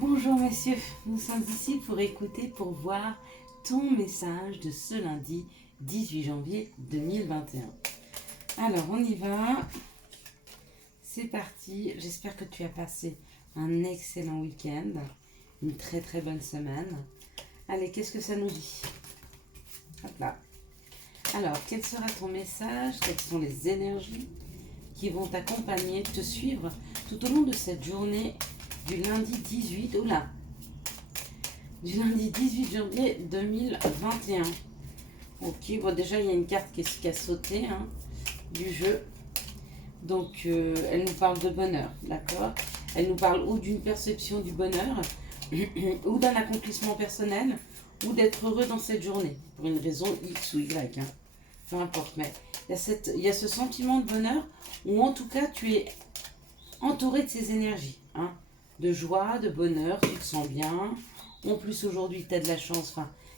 Bonjour messieurs, nous sommes ici pour écouter, pour voir ton message de ce lundi 18 janvier 2021. Alors on y va, c'est parti, j'espère que tu as passé un excellent week-end, une très très bonne semaine. Allez, qu'est-ce que ça nous dit? Hop là. Alors, quel sera ton message? Quelles sont les énergies qui vont t'accompagner, te suivre tout au long de cette journée du lundi 18, oula, du lundi 18 janvier 2021. Ok, bon déjà il y a une carte qui a sauté du jeu. Donc elle nous parle de bonheur, d'accord? Elle nous parle ou d'une perception du bonheur, ou d'un accomplissement personnel, ou d'être heureux dans cette journée, pour une raison X ou Y, peu importe. Mais il y a ce sentiment de bonheur, ou en tout cas tu es entouré de ces énergies, de joie, de bonheur, tu te sens bien. En plus aujourd'hui tu as de la chance,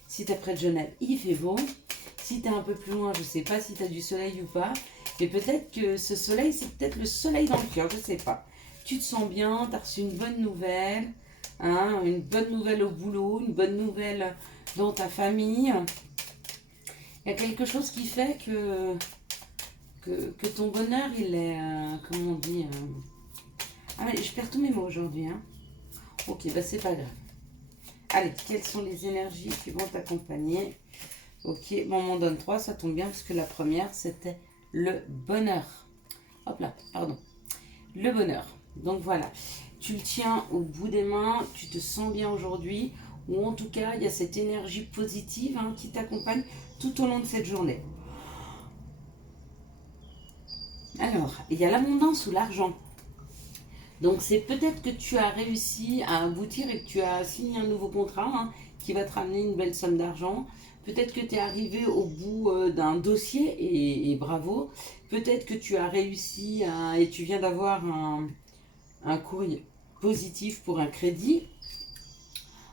si tu es près de Genève, il fait beau. Si tu es un peu plus loin, je ne sais pas si tu as du soleil ou pas. Mais peut-être que ce soleil, c'est peut-être le soleil dans le cœur, je ne sais pas. Tu te sens bien, tu as reçu une bonne nouvelle, une bonne nouvelle au boulot, une bonne nouvelle dans ta famille. Il y a quelque chose qui fait que ton bonheur, il est, comment on dit Ah mais je perds tous mes mots aujourd'hui. Ok, bah c'est pas grave. Allez, quelles sont les énergies qui vont t'accompagner? Ok, bon, on m'en donne 3, ça tombe bien parce que la première, c'était le bonheur. Hop là, pardon. Le bonheur. Donc voilà, tu le tiens au bout des mains, tu te sens bien aujourd'hui, ou en tout cas, il y a cette énergie positive qui t'accompagne tout au long de cette journée. Alors, il y a l'abondance ou l'argent. Donc c'est peut-être que tu as réussi à aboutir et que tu as signé un nouveau contrat qui va te ramener une belle somme d'argent. Peut-être que tu es arrivé au bout d'un dossier et bravo. Peut-être que tu as réussi et tu viens d'avoir un courrier positif pour un crédit,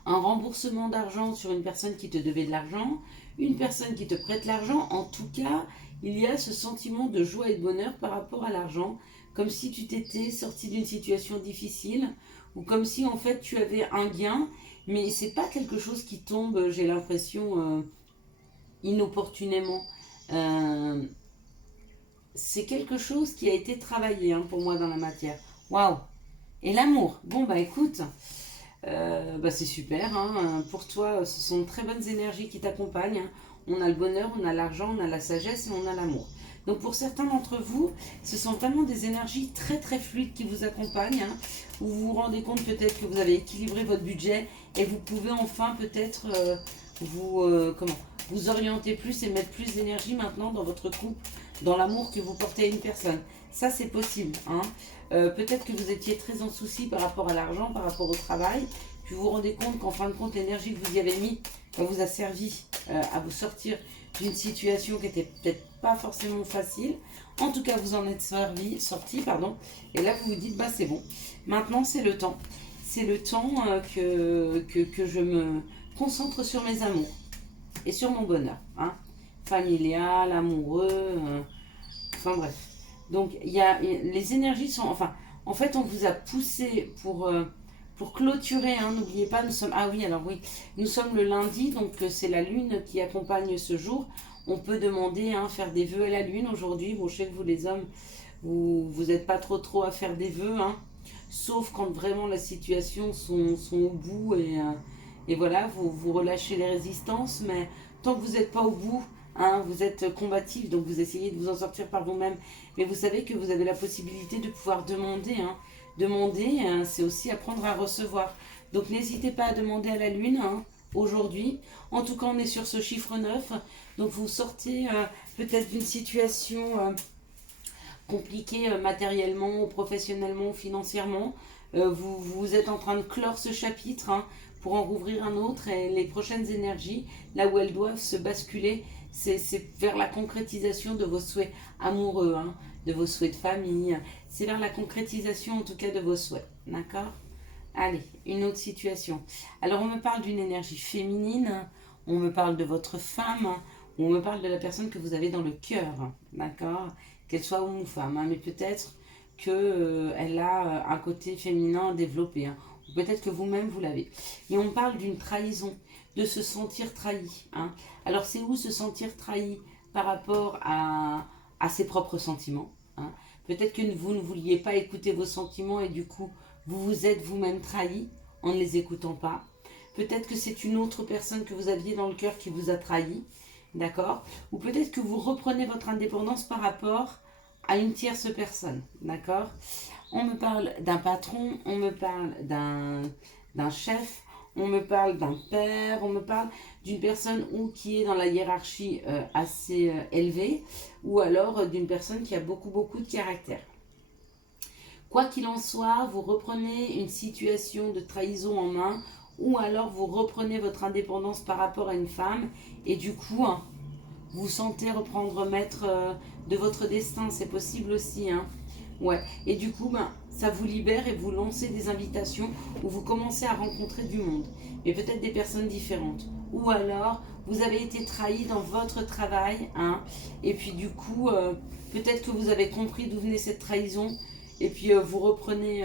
un remboursement d'argent sur une personne qui te devait de l'argent, une personne qui te prête l'argent. En tout cas, il y a ce sentiment de joie et de bonheur par rapport à l'argent, comme si tu t'étais sorti d'une situation difficile, ou comme si en fait tu avais un gain, mais c'est pas quelque chose qui tombe, j'ai l'impression, inopportunément. Euh, c'est quelque chose qui a été travaillé pour moi dans la matière. Waouh! Et l'amour. Bon bah écoute, bah c'est super. Pour toi, ce sont de très bonnes énergies qui t'accompagnent. On a le bonheur, on a l'argent, on a la sagesse et on a l'amour. Donc pour certains d'entre vous, ce sont vraiment des énergies très très fluides qui vous accompagnent. Où vous vous rendez compte peut-être que vous avez équilibré votre budget et vous pouvez enfin peut-être vous orienter plus et mettre plus d'énergie maintenant dans votre couple, dans l'amour que vous portez à une personne. Ça c'est possible. Peut-être que vous étiez très en souci par rapport à l'argent, par rapport au travail, puis vous vous rendez compte qu'en fin de compte, l'énergie que vous y avez mis vous a servi à vous sortir d'une situation qui n'était peut-être pas forcément facile. En tout cas, vous en êtes sorti, et là vous vous dites, bah c'est bon, maintenant c'est le temps. C'est le temps que je me concentre sur mes amours et sur mon bonheur, familial, amoureux, enfin bref. Donc les énergies sont, en fait on vous a poussé pour clôturer, n'oubliez pas, nous sommes, ah oui, alors oui, nous sommes le lundi, donc c'est la lune qui accompagne ce jour. On peut demander, faire des vœux à la lune aujourd'hui. Bon, je sais que vous les hommes, vous n'êtes pas trop à faire des vœux, sauf quand vraiment la situation sont au bout et voilà, vous relâchez les résistances, mais tant que vous n'êtes pas au bout, vous êtes combatif, donc vous essayez de vous en sortir par vous-même. Mais vous savez que vous avez la possibilité de pouvoir demander. Demander, c'est aussi apprendre à recevoir. Donc n'hésitez pas à demander à la Lune aujourd'hui. En tout cas, on est sur ce chiffre 9. Donc vous sortez peut-être d'une situation compliquée matériellement, ou professionnellement, ou financièrement. Vous êtes en train de clore ce chapitre pour en rouvrir un autre. Et les prochaines énergies, là où elles doivent se basculer, c'est vers la concrétisation de vos souhaits amoureux, de vos souhaits de famille. C'est vers la concrétisation en tout cas de vos souhaits. D'accord? Allez, une autre situation. Alors on me parle d'une énergie féminine, on me parle de votre femme, on me parle de la personne que vous avez dans le cœur. D'accord? Qu'elle soit homme ou femme, mais peut-être qu'elle a un côté féminin développé. Peut-être que vous-même, vous l'avez. Et on parle d'une trahison, de se sentir trahi. Hein. Alors, c'est où se sentir trahi par rapport à ses propres sentiments, hein. Peut-être que vous ne vouliez pas écouter vos sentiments et du coup, vous vous êtes vous-même trahi en ne les écoutant pas. Peut-être que c'est une autre personne que vous aviez dans le cœur qui vous a trahi, d'accord? Ou peut-être que vous reprenez votre indépendance par rapport à une tierce personne, d'accord? On me parle d'un patron, on me parle d'un chef, on me parle d'un père, on me parle d'une personne ou qui est dans la hiérarchie assez élevée, ou alors d'une personne qui a beaucoup de caractère. Quoi qu'il en soit, vous reprenez une situation de trahison en main, ou alors vous reprenez votre indépendance par rapport à une femme, et du coup, hein, vous sentez reprendre maître de votre destin, c'est possible aussi, hein. Ouais, et du coup, ben, ça vous libère et vous lancez des invitations où vous commencez à rencontrer du monde, mais peut-être des personnes différentes. Ou alors, vous avez été trahi dans votre travail, hein, et puis du coup, peut-être que vous avez compris d'où venait cette trahison, et puis vous reprenez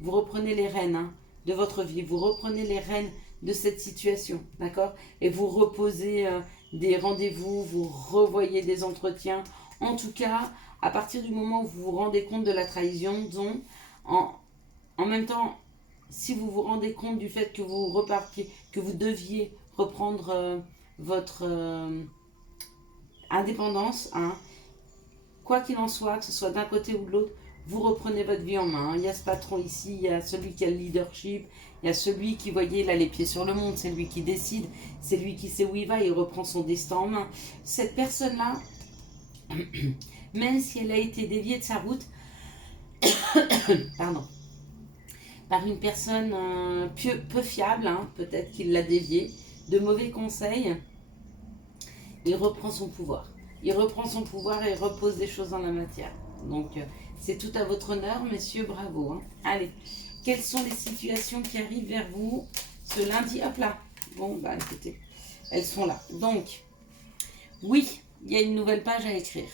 les rênes, hein, de votre vie, vous reprenez les rênes de cette situation, d'accord? Et vous reposez des rendez-vous, vous revoyez des entretiens. En tout cas, à partir du moment où vous vous rendez compte de la trahison, donc, en même temps, si vous vous rendez compte du fait que vous repartiez, que vous deviez reprendre votre indépendance, hein, quoi qu'il en soit, que ce soit d'un côté ou de l'autre, vous reprenez votre vie en main. Il y a ce patron ici, il y a celui qui a le leadership, il y a celui qui, voyez, il a les pieds sur le monde, c'est lui qui décide, c'est lui qui sait où il va, il reprend son destin en main. Cette personne-là, même si elle a été déviée de sa route, pardon, par une personne peu fiable, hein, peut-être qu'il l'a déviée, de mauvais conseils, il reprend son pouvoir. Il reprend son pouvoir et repose des choses dans la matière. Donc, c'est tout à votre honneur, messieurs, bravo. Hein. Allez, quelles sont les situations qui arrivent vers vous ce lundi? Hop là. Bon, bah écoutez, elles sont là. Donc, oui, il y a une nouvelle page à écrire.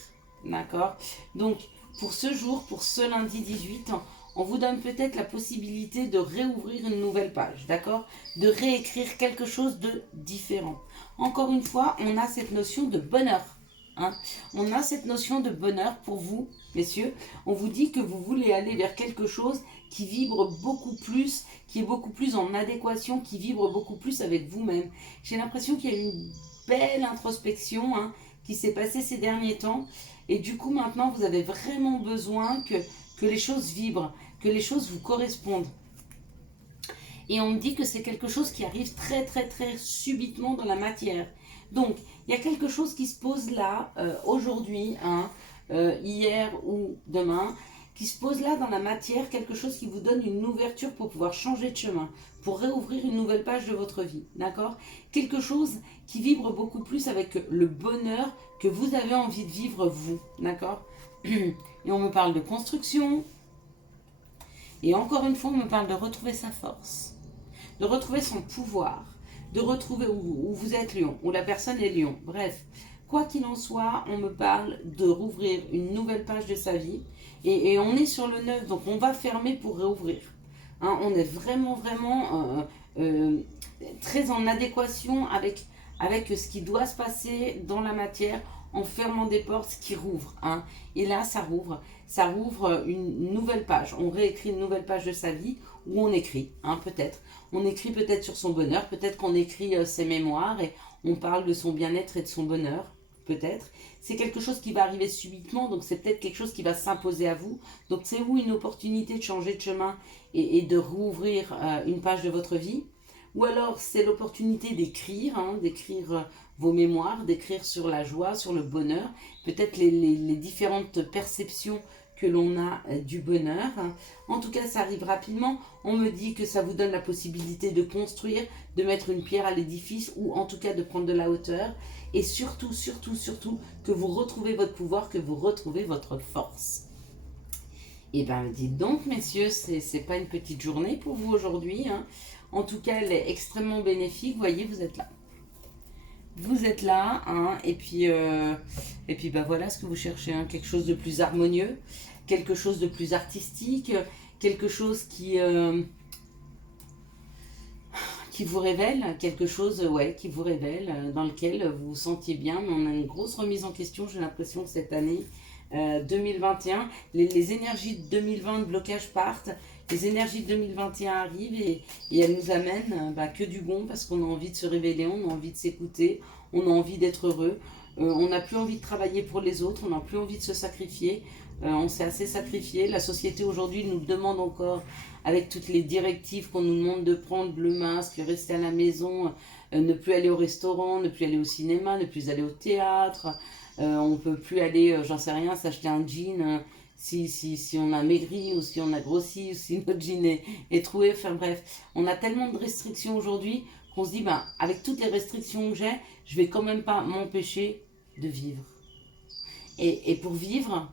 D'accord? Donc, pour ce jour, pour ce lundi 18, on vous donne peut-être la possibilité de réouvrir une nouvelle page. D'accord? De réécrire quelque chose de différent. Encore une fois, on a cette notion de bonheur. Hein. On a cette notion de bonheur pour vous, messieurs. On vous dit que vous voulez aller vers quelque chose qui vibre beaucoup plus, qui est beaucoup plus en adéquation, qui vibre beaucoup plus avec vous-même. J'ai l'impression qu'il y a une belle introspection, hein, qui s'est passée ces derniers temps. Et du coup, maintenant, vous avez vraiment besoin que les choses vibrent, que les choses vous correspondent. Et on me dit que c'est quelque chose qui arrive très subitement dans la matière. Donc, il y a quelque chose qui se pose là, aujourd'hui, hein, hier ou demain, qui se pose là dans la matière, quelque chose qui vous donne une ouverture pour pouvoir changer de chemin, pour réouvrir une nouvelle page de votre vie, d'accord? Quelque chose qui vibre beaucoup plus avec le bonheur que vous avez envie de vivre vous, d'accord? Et on me parle de construction, et encore une fois, on me parle de retrouver sa force, de retrouver son pouvoir, de retrouver où vous êtes lion, où la personne est lion. Bref, quoi qu'il en soit, on me parle de rouvrir une nouvelle page de sa vie. Et on est sur le 9, donc on va fermer pour réouvrir. Hein, on est vraiment très en adéquation avec ce qui doit se passer dans la matière, en fermant des portes qui rouvrent. Hein. Et là, ça rouvre une nouvelle page. On réécrit une nouvelle page de sa vie, où on écrit, hein, peut-être. On écrit peut-être sur son bonheur, peut-être qu'on écrit ses mémoires et on parle de son bien-être et de son bonheur, peut-être. C'est quelque chose qui va arriver subitement, donc c'est peut-être quelque chose qui va s'imposer à vous. Donc c'est vous une opportunité de changer de chemin et de rouvrir une page de votre vie. Ou alors c'est l'opportunité d'écrire, hein, d'écrire vos mémoires, d'écrire sur la joie, sur le bonheur, peut-être les différentes perceptions que l'on a du bonheur. En tout cas, ça arrive rapidement. On me dit que ça vous donne la possibilité de construire, de mettre une pierre à l'édifice ou en tout cas de prendre de la hauteur. Et surtout, que vous retrouvez votre pouvoir, que vous retrouvez votre force. Et bien, dites donc, messieurs, c'est pas une petite journée pour vous aujourd'hui. Hein. En tout cas, elle est extrêmement bénéfique. Vous voyez, vous êtes là. Vous êtes là, hein, et puis bah voilà ce que vous cherchez, hein, quelque chose de plus harmonieux, quelque chose de plus artistique, quelque chose qui qui vous révèle quelque chose, ouais, qui vous révèle, dans lequel vous vous sentiez bien. Mais on a une grosse remise en question, j'ai l'impression, cette année 2021. Les énergies de 2020 de blocage partent. Les énergies de 2021 arrivent et elles nous amènent que du bon parce qu'on a envie de se révéler, on a envie de s'écouter, on a envie d'être heureux. On n'a plus envie de travailler pour les autres, on n'a plus envie de se sacrifier. On s'est assez sacrifié. La société aujourd'hui nous demande encore, avec toutes les directives qu'on nous demande de prendre, le masque, rester à la maison, ne plus aller au restaurant, ne plus aller au cinéma, ne plus aller au théâtre. On ne peut plus aller, j'en sais rien, s'acheter un jean si on a maigri ou si on a grossi ou si notre jean est troué. Enfin bref, on a tellement de restrictions aujourd'hui qu'on se dit, avec toutes les restrictions que j'ai, je vais quand même pas m'empêcher de vivre. Et pour vivre,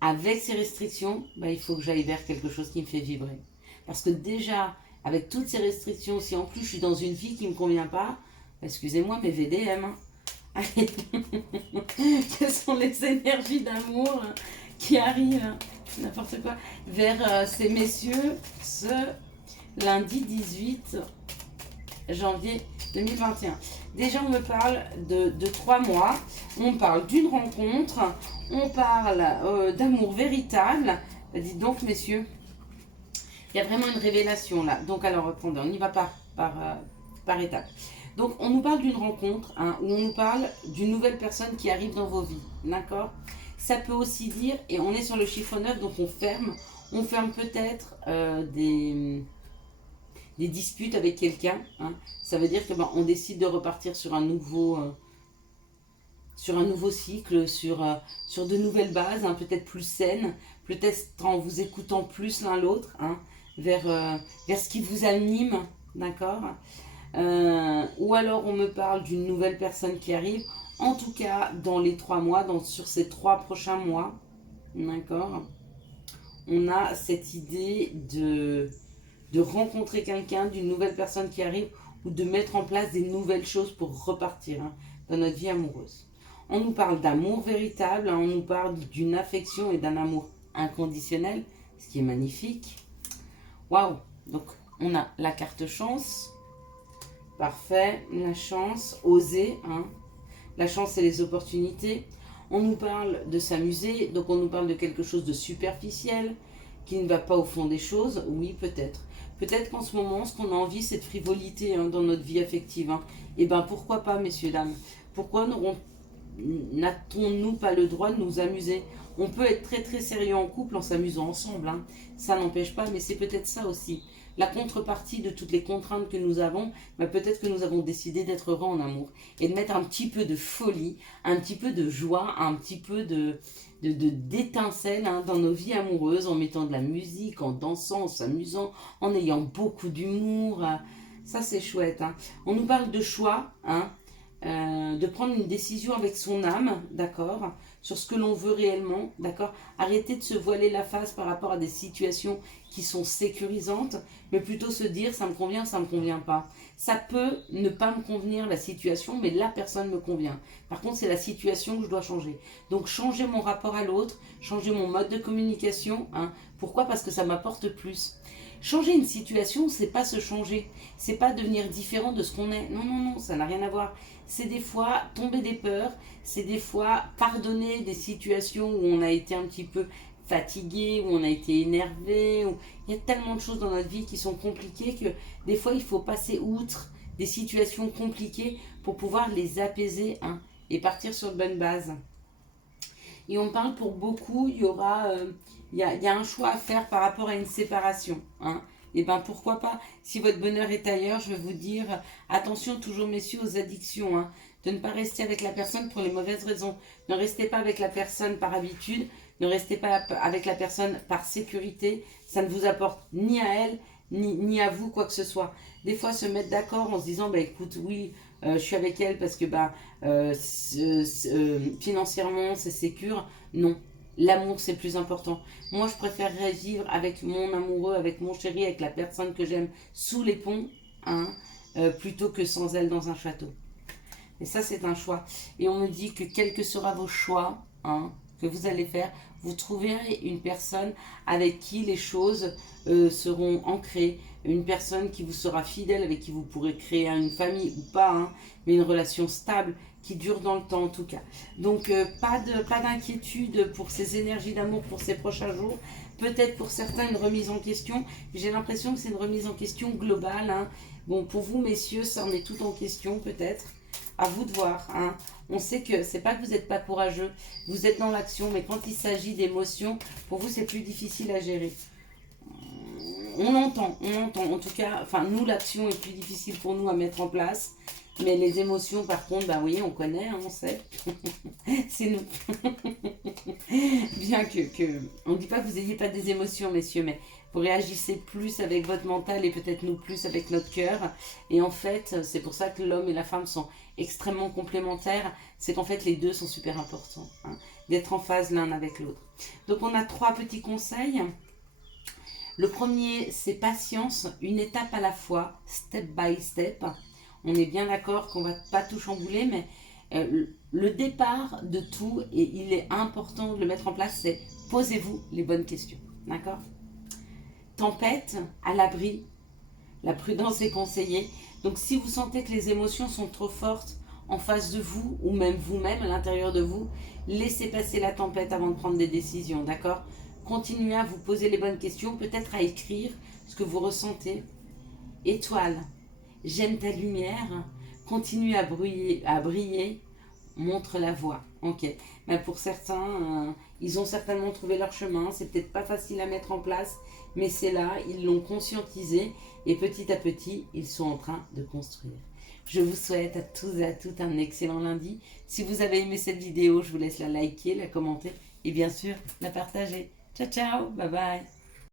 avec ces restrictions, il faut que j'aille vers quelque chose qui me fait vibrer. Parce que déjà, avec toutes ces restrictions, si en plus je suis dans une vie qui ne me convient pas, excusez-moi, mais VDM. Allez. Quelles sont les énergies d'amour qui arrivent, n'importe quoi, vers ces messieurs ce lundi 18 janvier 2021. Déjà, on me parle de 3 mois, on parle d'une rencontre, on parle d'amour véritable. Dites donc, messieurs, il y a vraiment une révélation là. Donc, alors, attendez, on y va par étapes. Donc, on nous parle d'une rencontre, où on nous parle d'une nouvelle personne qui arrive dans vos vies, d'accord? Ça peut aussi dire, et on est sur le chiffre 9, donc on ferme peut-être des disputes avec quelqu'un. Ça veut dire que on décide de repartir sur un nouveau cycle, sur de nouvelles bases, peut-être plus saines, peut-être en vous écoutant plus l'un l'autre, vers ce qui vous anime, d'accord? Ou alors on me parle d'une nouvelle personne qui arrive, en tout cas dans les 3 mois, sur ces 3 prochains mois, d'accord? On a cette idée de rencontrer quelqu'un, d'une nouvelle personne qui arrive, ou de mettre en place des nouvelles choses pour repartir dans notre vie amoureuse. On nous parle d'amour véritable, on nous parle d'une affection et d'un amour inconditionnel, ce qui est magnifique. Waouh! Donc on a la carte chance, parfait, la chance, oser, la chance et les opportunités. On nous parle de s'amuser, donc on nous parle de quelque chose de superficiel, qui ne va pas au fond des choses, oui peut-être. Peut-être qu'en ce moment, ce qu'on a envie, c'est de frivolité dans notre vie affective. Et pourquoi pas, messieurs, dames? Pourquoi n'a-t-on pas le droit de nous amuser? On peut être très très sérieux en couple en s'amusant ensemble. Ça n'empêche pas, mais c'est peut-être ça aussi. La contrepartie de toutes les contraintes que nous avons, peut-être que nous avons décidé d'être heureux en amour. Et de mettre un petit peu de folie, un petit peu de joie, un petit peu d'étincelle dans nos vies amoureuses, en mettant de la musique, en dansant, en s'amusant, en ayant beaucoup d'humour. Ça c'est chouette. On nous parle de choix, de prendre une décision avec son âme, d'accord, sur ce que l'on veut réellement, d'accord. Arrêter de se voiler la face par rapport à des situations qui sont sécurisantes, mais plutôt se dire ça me convient, ça me convient pas. Ça peut ne pas me convenir la situation, mais la personne me convient. Par contre, c'est la situation que je dois changer. Donc changer mon rapport à l'autre, changer mon mode de communication. Pourquoi? Parce que ça m'apporte plus. Changer une situation, c'est pas se changer, c'est pas devenir différent de ce qu'on est. Non, non, non, ça n'a rien à voir. C'est des fois tomber des peurs, c'est des fois pardonner des situations où on a été un petit peu fatigué, où on a été énervé. Il y a tellement de choses dans notre vie qui sont compliquées que des fois il faut passer outre des situations compliquées pour pouvoir les apaiser et partir sur de bonnes bases. Et on parle pour beaucoup, il y a un choix à faire par rapport à une séparation. Et pourquoi pas, si votre bonheur est ailleurs, je vais vous dire, attention toujours messieurs aux addictions, de ne pas rester avec la personne pour les mauvaises raisons. Ne restez pas avec la personne par habitude, ne restez pas avec la personne par sécurité, ça ne vous apporte ni à elle, ni à vous quoi que ce soit. Des fois se mettre d'accord en se disant, écoute, oui, je suis avec elle parce que financièrement c'est sécure. Non, l'amour c'est plus important. Moi je préférerais vivre avec mon amoureux, avec mon chéri, avec la personne que j'aime sous les ponts, plutôt que sans elle dans un château. Et ça c'est un choix. Et on me dit que quel que sera vos choix que vous allez faire, vous trouverez une personne avec qui les choses seront ancrées, une personne qui vous sera fidèle, avec qui vous pourrez créer une famille ou pas, hein, mais une relation stable qui dure dans le temps en tout cas. Donc pas d'inquiétude pour ces énergies d'amour pour ces prochains jours. Peut-être pour certains une remise en question. J'ai l'impression que c'est une remise en question globale. Hein. Bon, pour vous messieurs, ça en est tout en question peut-être. À vous de voir. Hein. On sait que c'est pas que vous n'êtes pas courageux, vous êtes dans l'action, mais quand il s'agit d'émotions, pour vous c'est plus difficile à gérer. On entend. En tout cas, enfin nous l'action est plus difficile pour nous à mettre en place. Mais les émotions, par contre, bah oui, on connaît, hein, on sait. C'est nous. Bien que... On ne dit pas que vous n'ayez pas des émotions, messieurs, mais vous réagissez plus avec votre mental et peut-être nous plus avec notre cœur. Et en fait, c'est pour ça que l'homme et la femme sont extrêmement complémentaires. C'est qu'en fait, les deux sont super importants. Hein, d'être en phase l'un avec l'autre. Donc, on a 3 petits conseils. Le premier, c'est patience, une étape à la fois, step by step. On est bien d'accord qu'on ne va pas tout chambouler, mais le départ de tout, et il est important de le mettre en place, c'est posez-vous les bonnes questions. D'accord? Tempête, à l'abri, la prudence est conseillée. Donc si vous sentez que les émotions sont trop fortes en face de vous, ou même vous-même à l'intérieur de vous, laissez passer la tempête avant de prendre des décisions. D'accord? Continuez à vous poser les bonnes questions, peut-être à écrire ce que vous ressentez. Étoile. J'aime ta lumière, continue à briller, montre la voie. Ok, mais pour certains, ils ont certainement trouvé leur chemin, c'est peut-être pas facile à mettre en place, mais c'est là, ils l'ont conscientisé et petit à petit, ils sont en train de construire. Je vous souhaite à tous et à toutes un excellent lundi. Si vous avez aimé cette vidéo, je vous laisse la liker, la commenter et bien sûr la partager. Ciao, ciao, bye bye.